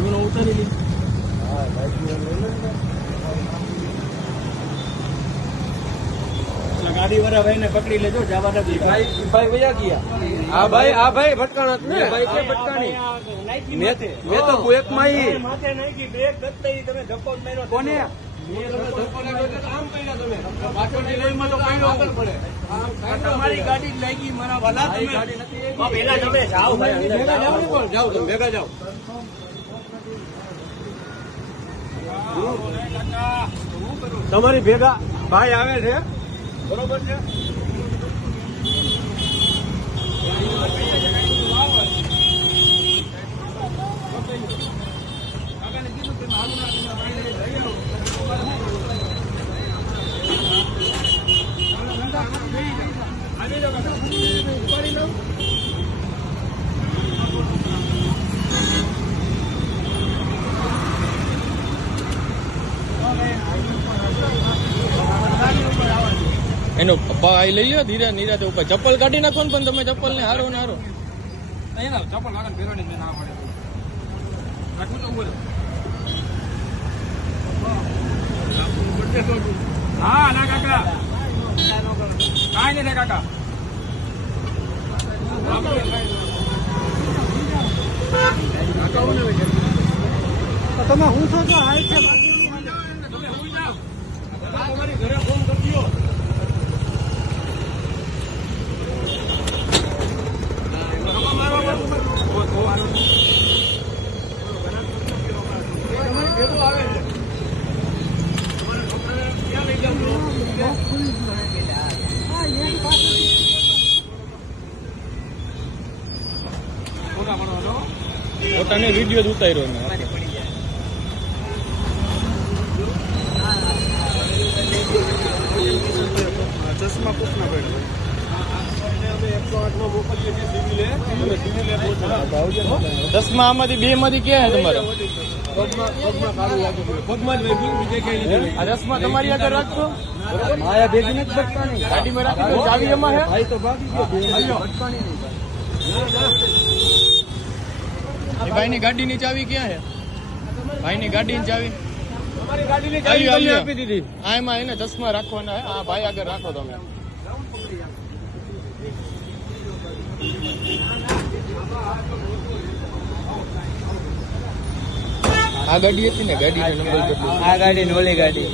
ઉતારી ગાડી વાળા ભાઈ ને પકડી લેજો જવા નથી ભાઈ વયા ગયા આ ભાઈ ભટકાણા જ ને ભાઈ કે ભટકાણી મેં તો એક માઈ માથે નાખી બ્રેક દત્તઈ તમે ધક્કો માર્યો કોને તમારી ગાડી લાગી મારા વાલા પેલા તમે જાઓ જાઓ તમે ભેગા જાઓ તમારી ભેગા ભાઈ આવે છે બરોબર છે એનો ભાઈ લઈ લ્યો ધીરે નિરાતે ઉપર ચપ્પલ કાઢી નાખો ને પણ તમે ચપ્પલ ને હારો ને હારો ચપ્પલ આગળ ફેરવાની ના પડે હા ના કાકા કાંઈ નહીં કાકા તમે હું છો તો હાલ છે તમારી ઘરે ફોન કરજો પોતાને વિડીયો જ ઉતાર્યો મેં ચશ્મા પૂછના ભાઈ ચશ્મા આમાંથી બે માંથી ક્યાં છે તમારે આ ચશ્મા તમારી આગળ રાખશો માયા ભેગી નથી ભટકાણી ગાડીમાં રાખી દો ચાવી એમાં હે ભાઈ તો ભાગી ગયો ભટકાણી એ ભાઈની ગાડીની ચાવી ક્યાં છે ભાઈની ગાડીની ચાવી તમારી ગાડીની ચાવી તમને આપી દીધી આ એમાં એને ચશ્મા રાખવાના હે આ ભાઈ આગળ રાખો તમે આ ગાડી હતી ને ગાડીનો નંબર આ ગાડી ને ઓલી ગાડી